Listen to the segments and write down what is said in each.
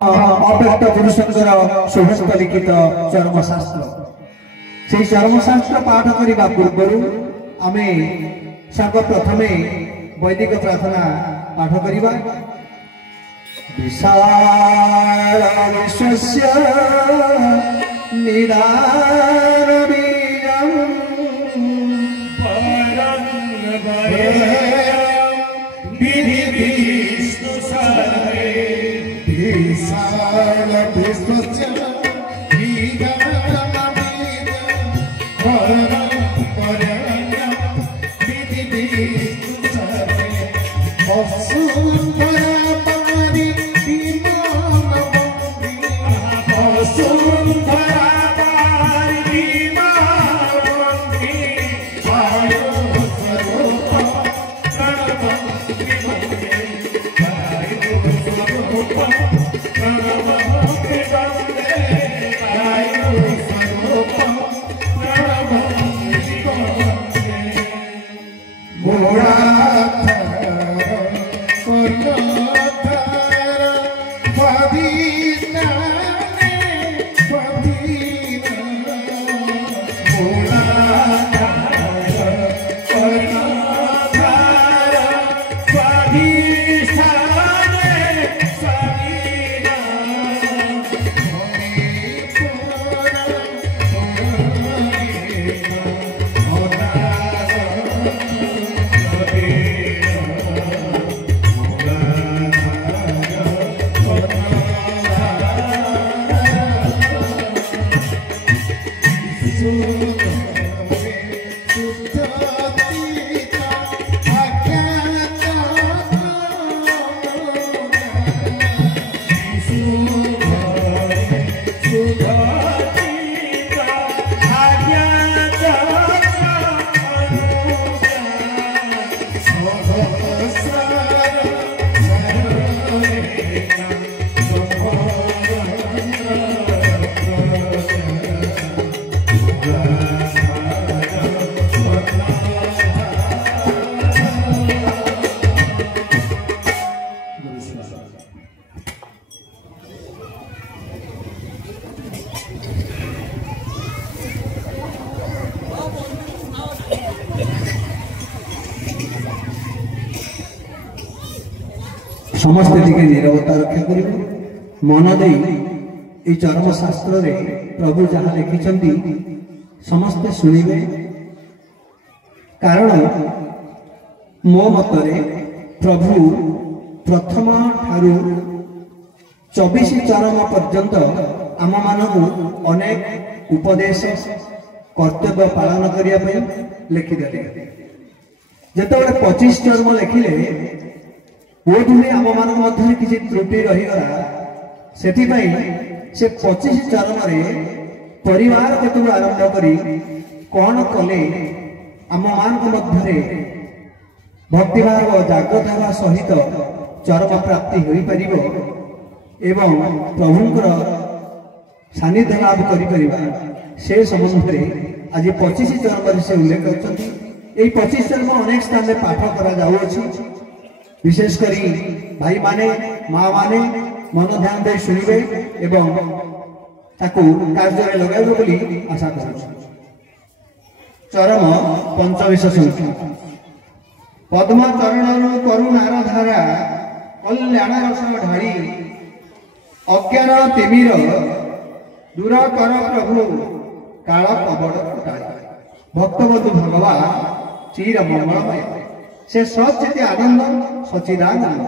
अव्यक्त पुरुषंकर शुभस्त लिखित चर्मशास्त्र से चर्मशास्त्र पाठ करने पूर्व आम सर्वप्रथम वैदिक प्रार्थना पाठ करवा। विशाल विश्वस्य निदानबीजं परं विधिविष्णुसारे विशाल विश्वस्य निदानबीजं परं विधिविष्णुसारे समस्ते टिके नीरवता रक्षा कर मन दे चर्मशास्त्र प्रभु जहाँ लिखिं समस्ते शुणे कारण मो मतरे प्रभु प्रथम ठारू 24 चरम पर्यंत आम मानक अनेक उपदेश कर्तव्य पालन करने लिखिदे। जितेबाला 25 चरम लिखिले कोठे आम मान किसी त्रुटि रहीगला से 25 चरम परिवार केतु आरंभ करी कौन कले आम मान भक्तिभाव जागृत होगा सहित चरम प्राप्ति हो पार एवं प्रभुंर सानिध्य लाभ करिपरिबा से संबंध में आज 25 चरम से उल्लेख करछथि। 25 चरम अनेक स्थान में पाठ करा जाउछि। विशेषकर भाई माने माँ माने मन ध्यान दे शुणवे एवं ताकू कार्य लगाइबे बोली आशा करूछु। चरम पंचविश संख्या पद्म चरणरु करुणार धारा कल्याण रस ढाड़ी अज्ञान तिमिर दूर कर प्रभु काल कबड़ फटाई भक्तबधु भगवान चिर मंगलमय से सचित आनंद सचिदानंद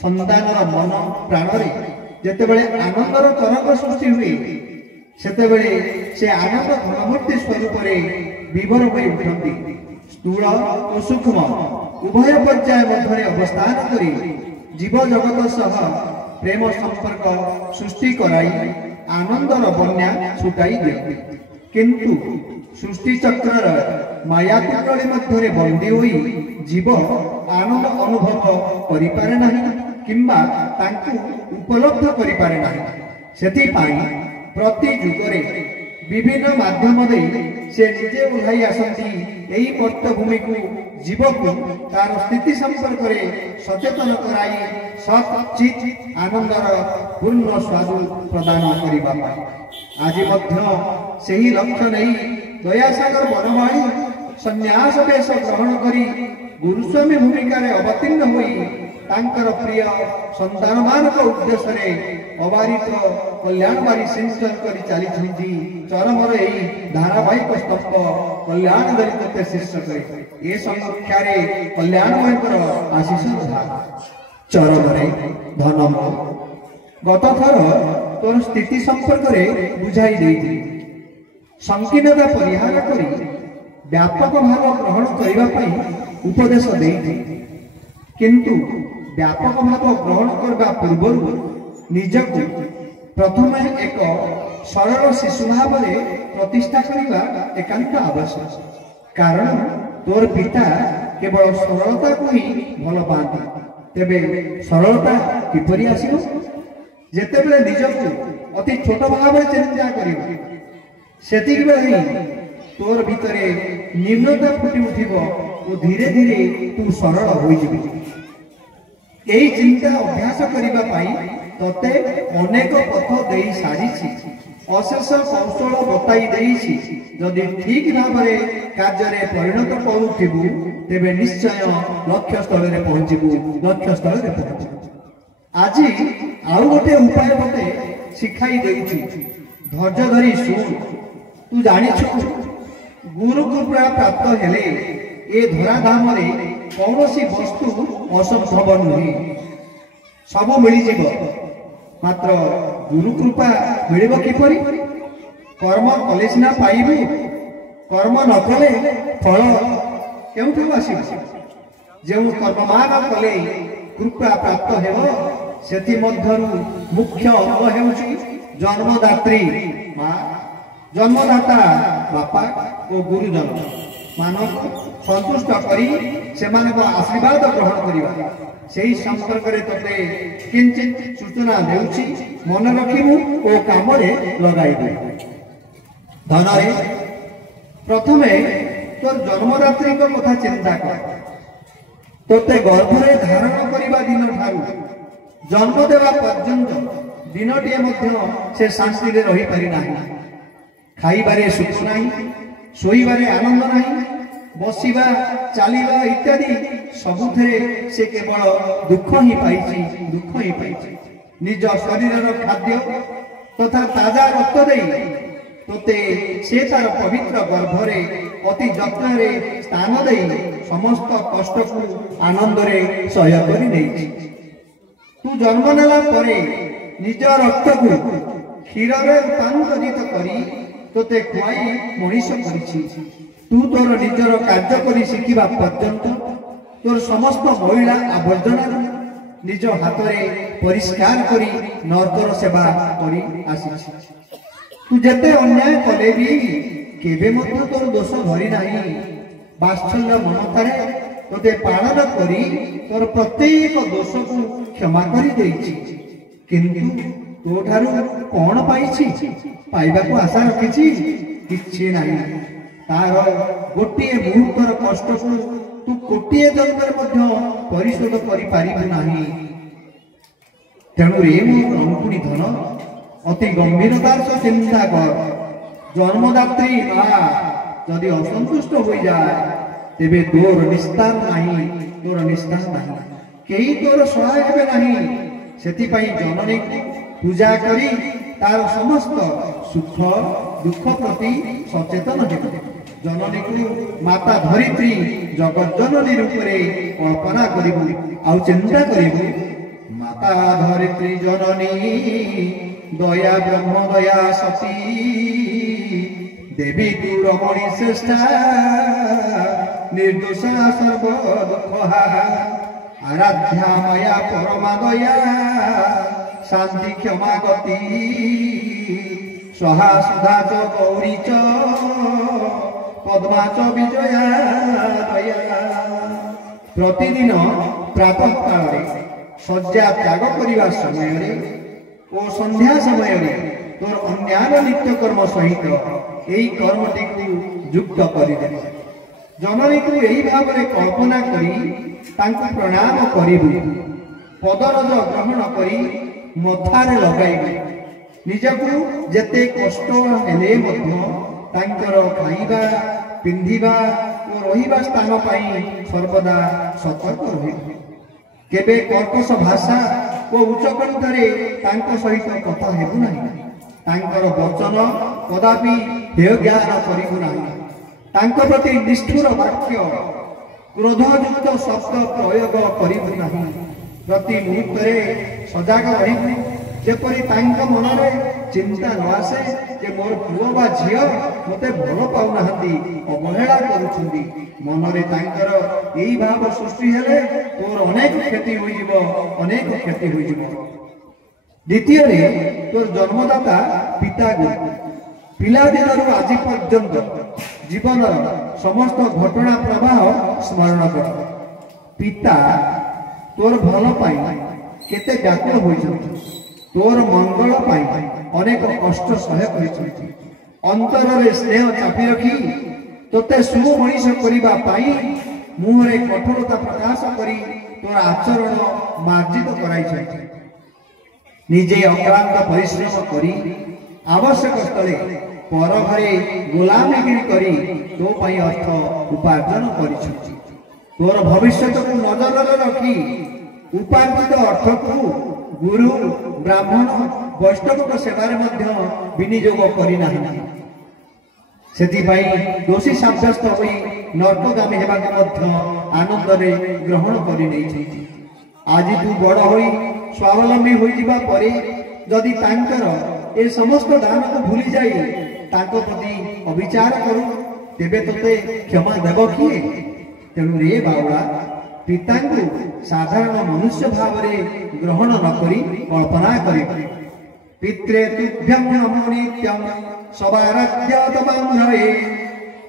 संतानर मन प्राण जितेबले आनंदर तरंग सृष्टि हुए सेतेबले से आनंद घनमूर्ति स्वरूप विभोर हो उठती स्थूल और सूक्ष्म उभय पर्याय मध्य अवस्थान करी जीव जगत सह प्रेम संपर्क सृष्टि कराई आनंदर बन्या छुटाई दिए किंतु सृष्टि चक्र माया कुंडली मध्य बंदी हुई जीव आनंद अनुभव करिपारे नाही किंबा तांकु उपलब्ध करिपारे नाही। सेथिपाई प्रति जुगरे विभिन्न माध्यम दे से निजे ओह्लाई आसती यही मर्त्यभूमि को जीवको तार स्थिति संपर्क में सचेतन कराई सत चित आनंदर पूर्ण स्वाद प्रदान करने आज से ही लक्ष्य नहीं दयासागर बनवाई संन्यास वेश ग्रहण करी गुरुस्वामी भूमिका अवतीर्ण होई तांकर प्रिय संतान मान उद्देश्य अबारित कल्याणवारी सिंचन कर चली चरमर यही धारावाहिक स्तंभ कल्याण दलित शीर्षक ये समीक्षा कल्याणमय आशीष चरमरे धनम गत थर तोर स्थिति संपर्क में बुझाई देती संकीर्णता परिहार करी व्यापक भाव ग्रहण करने उपदेश देती किंतु व्यापक भाव ग्रहण करने पूर्व निजक प्रथम एक सरल शिशु भाव प्रतिष्ठा करने एकांत आवश्यक कारण तोर पिता केवल सरलता को ही भल पाती तेबे सरलता किपरि आसिबो जेतेबेले निजक अति छोट भाव चिंता करिबो सेतिक बेले तोर भितरे निम्नता फुटी उठिबो तो धीरे धीरे तू सरल होई जिबि एही चिंता अभ्यास करिबा पाई तते अनेक पथ देई सारिछि अशेष कौशल बताई देइछि जदि ठीक भाव कार्य परिणत करूथिबु तेबे निश्चय लक्ष्य स्थल रे पहुंचिबु लक्ष्य स्थल रे पहुंचिबु आज आउ गोटे उपाय मते शिखाई देउछि धैर्य धरी सुन तू जानिछु गुरु कृपा प्राप्त हेले ए धराधाम रे कौनसी वस्तु असंभव नुहे सब मिल जीव मात्र गुरु कृपा मिल किपरि कर्म कले सिना पाइबु कर्म न कले फल केउठु आसिबो जो कर्ममान कले कृपा प्राप्त हेबो सेति मध्यरु मुख्य अंग हेउछि जन्मदात्री मां जन्मदाता बापा और गुरुजन मानव संतुष्ट करी सेमानक आशीर्वाद ग्रहण करिबा सेही संपर्क रे तते किंचित सूचना देउछि मन रखिबु ओ काम रे लगाई दे धनरे प्रथमे तोर जन्मदात्री को कथा चिंता कर तोते गर्भ रे धारण करिबा दिन ठारू जन्म देवा पर्यंत दिनटिए मध्य से शांति रे रही पारि नाही खाइबारे सुख नाही सोईबारे आनंद नाही बसिबा चलिबा इत्यादि सबुथे से केवल दुख ही पाइछि निज शरीर खाद्य तथा ताजा रक्त दे तोते से तार पवित्र गर्भरे अति जत्न रे स्थान दे समस्त कष्ट को आनंद रे सहय करि देछि तू जन्म नेला परे निज रक्त को क्षीर रे रूपांतरित करी तोते खुआई मनीष करिछि तू तोर निजर कार्य करी शिखिबा पर्यंत तोर समस्त महिला आवर्जना निज हाथ में परिष्कार करी नरकर सेवा करी आसी तू जेते अन्याय कले भी केबे मध्य तोर दोष धरी नाही वात्सल्य ममतारे तोते पालन करी तोर प्रत्येक दोष को क्षमा करी देछि किंतु तो ठारू कौन पाइछि पाइबा को आशा रखिछि किछि नाही तार गोटे मुहूर्तर कष्ट को तू कोटिए जन्म परिशोध करि तेणु रे मो अंकुणी धन अति गंभीरतार सह चिंता कर जन्मदात्री मां जदि असंतुष्ट हो जाए तेबे तोर निस्तार नहीं कई तोर सहाय हेबे नहीं सेति पई जननी पूजा करी तार समस्त सुख दुख प्रति सचेतन हेबे जननी को माता धरित्री जगत जननी रूप रे कल्पना करिबु आउ चिंता करिबु माता धरित्री जननी दया ब्रह्म दया सती देवी तू रमणी श्रेष्ठा निर्दोषा सर्व दुखहा आराध्या माया परमा दया शांति क्षमा गति स्वाहा सुधा च गौरी च पद्मा च विजया दया प्रतिदिन प्रातः काल शज्या त्याग करने समय और संध्या समय तोर अन्यान्य नित्य कर्म सहित यही कर्मटी को युक्त कर जननी को यही भाव में कल्पना करी तांको प्रणाम करिबु पदरज ग्रहण करी मथारे लगाइबु निजकु जेते कष्ट हेले मध्य तांकर खाइबा पिंधिबा और रहिबा स्थान पाई सर्वदा सतर्क रहिबु केबे कर्कश भाषा को उच्च कंठरे तांको सहित कथा हेबु नाही तांकर वचन कदापि हेय ज्ञान करिबु नाही तांको प्रति निष्ठुर वाक्य क्रोधयुक्त शब्द प्रयोग करिबु नाही प्रति मुहूर्त सजग रहिबु जेपरि तांको मनरे चिंता न आसे जे मोर पुओ बा झियो मते भल पाउ नाहंती अवहेला करूछंती मनरे तांकर एई भाव सृष्टि हेले तोर अनेक क्षति होई जिवो अनेक क्षति होई जिवो द्वितीय रे तोर जन्मदाता पिता गुरु पिला दिनरु आज पर्यंत जीवन समस्त घटना प्रवाह स्मरण कर पिता तोर भल पाई केते व्याकुल होइछंती तोर मंगल पाई अनेक कष्ट सहे करिछंती अंतर रे स्नेह चापी रखी तोते शुभ मनीष करिबा पाई मुहरे कठोरता प्रकाश करी तोर आचरण मार्जित कराइछंती निजे अक्लांत परिश्रम करी आवश्यक स्थले पर घरे गोलामीगिरी करी तो पाई अर्थ उपार्जन करिछंती तोर भविष्य को नजर रखी उपार्जित अर्थ को गुरु ब्राह्मण वैष्णव सेवार मध्य विनियोग करना सेथिपाई दोषी साब्यस्त होई नर्कगामी हेबाके मध्य आनंद रे ग्रहण करि नेछि आज तू बड़ होई स्वावलंबी होई जिबा परे जदि तांकर ए समस्त दान को भूली जाई तांको प्रति अविचार करू तेबे तोते क्षमा देबो किए तेणु रे बावड़ा पिता को साधारण मनुष्य भाव में ग्रहण न करी कल्पना करी पित्रे तुभ्यं नमो नित्यं सवाराध्यातमंधये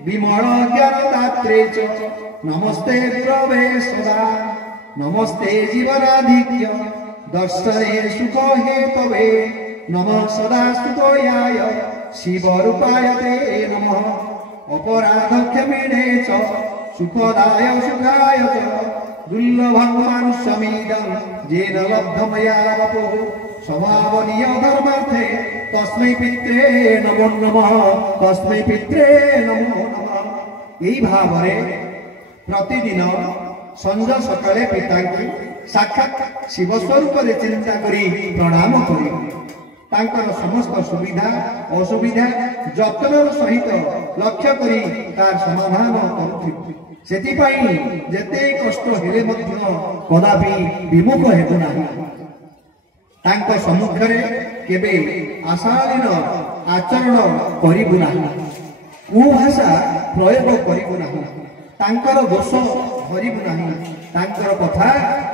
विमल ज्ञानदात्रे च नमस्ते प्रभे सदा नमस्ते जीवनाधिक्य दर्शने सुख हेतवे नमः सदा सुखयाय शिवरूपाय ते नमः अपराध क्षमिणे च सुखदाय सुखाय च दुर्लभं मानुष्यमिदं येन लब्धं मया वपुः स्वभावनीय धर्मार्थे तस्मै पित्रे नमो नमः तस्मै पित्रे नमो नमः एई भावरे प्रतिदिन संज सकाळे पितांकु साक्षात शिव स्वरूप रे चिंता करी प्रणाम करी तांकर समस्त सुविधा असुविधा जतनर सहित लक्ष्य करी तार समाधान करूथि सेतिपाई जेते कष्ट हेले मध्य कदापि विमुख हेतु नाही तांको सम्मुखरे केबे आशालीन आचरण करिबु नाही कुभाषा प्रयोग करिबु नाही तांकर दोष धरिबु नाही तांकर कथा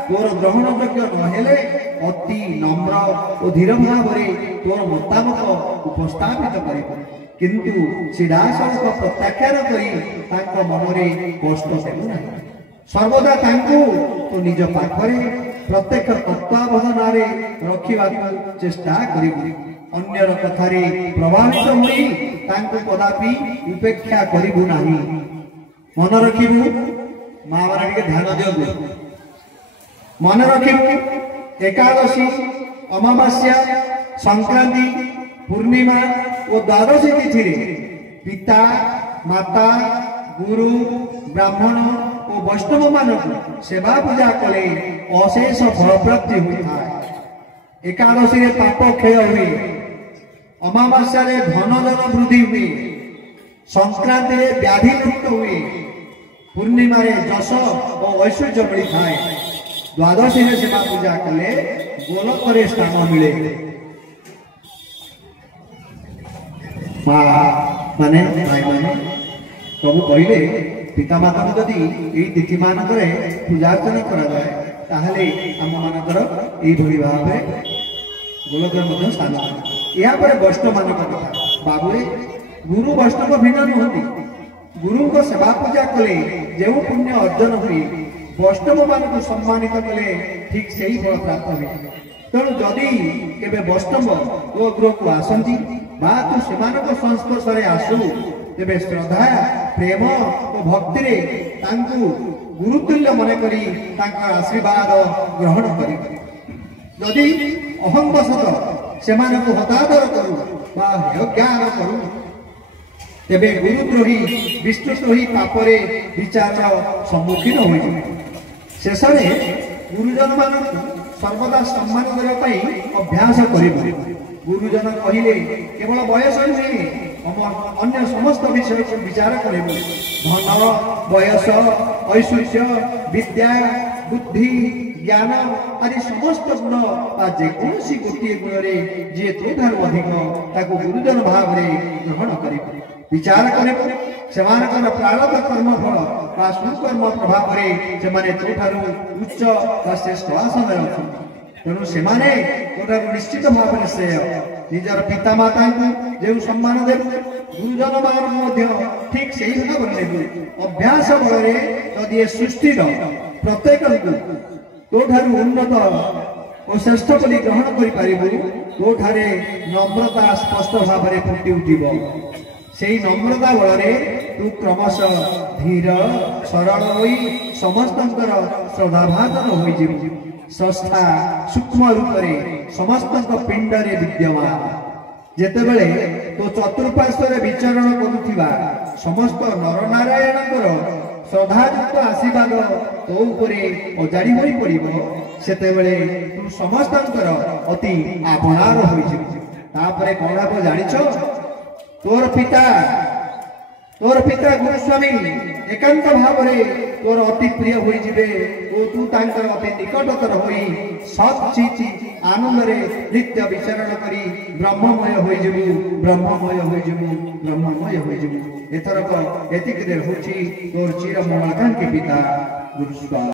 तोर ग्रहण योग्य नहेले अति नम्र और धीर भाव तोर मतामत उपस्थापित करिबु किंतु सीधासख प्रत्याख्यान करी तांको मनरे कष्ट देबु नाही सर्वदा तांको तो निज पाखरे प्रत्येक तत्वावधान रखिबा चेष्टा करिबु अन्यर कथारे प्रभावित होई तांको कदापि उपेक्षा करिबु नाही मन रखिबु माँ बार टे ध्यान दियो मन रखिबु एकादशी अमावास्या संक्रांति पूर्णिमा और द्वादशी तिथि पिता माता गुरु ब्राह्मण और वैष्णव मानक सेवा पूजा कले अशेष फल प्राप्ति होता है एकादशी पाप क्षय हुए अमावास्या धन धन वृद्धि हुए संक्रांति व्याधि मुक्त हुए पूर्णिमा जश और ऐश्वर्य मिली थाए द्वादशी सेवा पूजा कले गोलक स्थान मिले माने भाई माने प्रभु कहले पिता माता जदि यही तिथि मानक पूजा अर्चना करा जाए ताहले आम मानकर यही भाव में गोलकर स्थान या वैष्णव मान कथा बाबुरे गुरु वैष्णव भिन्न नुहति गुरु को सेवा पूजा कले जो पुण्य अर्जन हुए वैष्णव मान को सम्मानित कले ठीक से ही फल प्राप्त हुए तेणु जदि केबे वैष्णव ओ गृह को आसती बा तू से संस्पर्श आसू तेबे श्रद्धा प्रेम और भक्ति रे तांकु गुरुतुल्य मन करी तांकर आशीर्वाद ग्रहण करी यदि अहंवशत से हतादर करू बा ज्ञान करू तेबे गुरुद्रोही विष्णुद्रोही पापरे विचार सम्मुखीन हो शेष गुरुजन मान सर्वदा सम्मान करने अभ्यास कर गुरुजन कहले केवल बयस नुहे अन्य समस्त विषय को विचार करे धन बयस ऐश्वर्य विद्या बुद्धि ज्ञान आदि समस्त गुण जेकोसी गोटे गुण जी तोठार अधिक गुरुजन भाव में ग्रहण कर विचार करे प्रारब्ध कर्म फल सुकर्म प्रभाव से तोठार उच्च श्रेष्ठ आसन तेणु से निश्चित भाव में श्रेय निजर पिता माता जो सम्मान देव गुरुजन मान ठीक से ही भाव में अभ्यास बल जदि ए सृष्टि प्रत्येक तोठार उन्नत और श्रेष्ठ बोली ग्रहण कर तोठारे नम्रता स्पष्ट भाव में फुटी उठिब से नम्रता बल तू क्रमश धीर सरल होई समस्त श्रद्धाभाजन हो संस्था सूक्ष्म रूप से समस्त पिंड रे विद्यमान जेतेबेले तो चतुर्पार्श्व विचरण करुथिबा समस्त नर नारायण श्रद्धायुक्त आशीर्वाद तो उपरे अजाड़ी होई पड़िबो सेतेबेले तू समस्त अति आपणार होई तापरे कोन आप जानिछो तोर पिता गुरुस्वामी एकांत भाव तोर अति प्रिय हो तू अति निकटतर हो सचिची आनंद नित्य विचरण करी ब्रह्ममय हो एथरक एतिक तोर चिर मंगलकांक्षी पिता गुरुस्वामी।